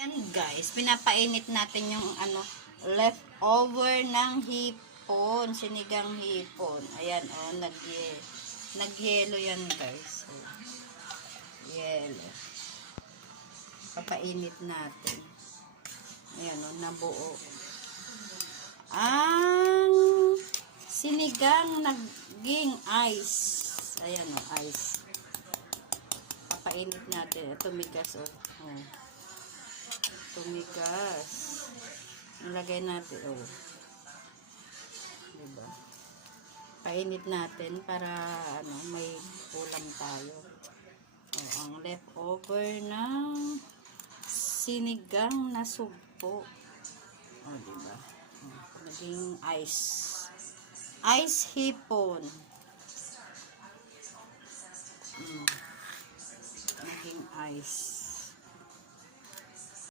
Yan guys, pinapainit natin yung leftover ng hipon, sinigang hipon. Ayan nagyelo yan guys. So, yelo. Papainit natin. Ayan nabuo. Ang sinigang naging ice. Ayan ice. Papainit natin. Tumigas tumigas. Nilagay natin diba? Painit natin para may ulam tayo. Ang leftover ng sinigang na sugpo. Diba? Naging ice hipon. Naging ice.